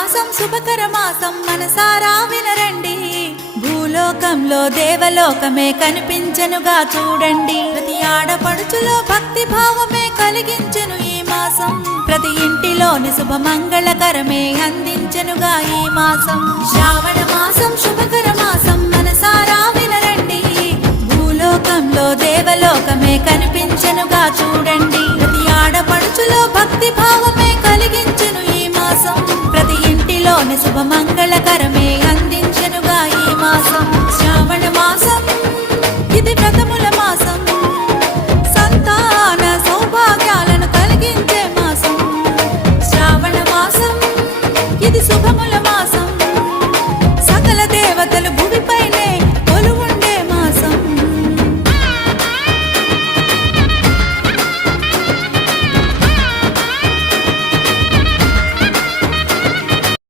మాసం శుభకర మాసం మనసారా వినరండి. భూలోకంలో దేవలోకమే కనిపించెనుగా చూడండి. ప్రతి ఆడపడుచులో భక్తి భావమే కలిగించెను ఈ మాసం. ప్రతి ఇంటిలోని శుభ మంగళకరమే అందించెనుగా ఈ మాసం. శ్రావణ మాసం శుభకర మాసం మనసారా వినరండి. భూలోకంలో దేవలోకమే కనిపించెనుగా చూడండి. ప్రతి ఆడపడుచులో భక్తి భావమే కలిగించెను ఈ మాసం. ప్రతి ఇంటిలోని శుభ మంగళకరమే అందించెనుగా ఈ మాసం. శ్రావణ మాసం ఇది వ్రతముల మాసం. సంతాన సౌభాగ్యాలను కలిగించే మాసం. శ్రావణ మాసం ఇది శుభముల మాసం.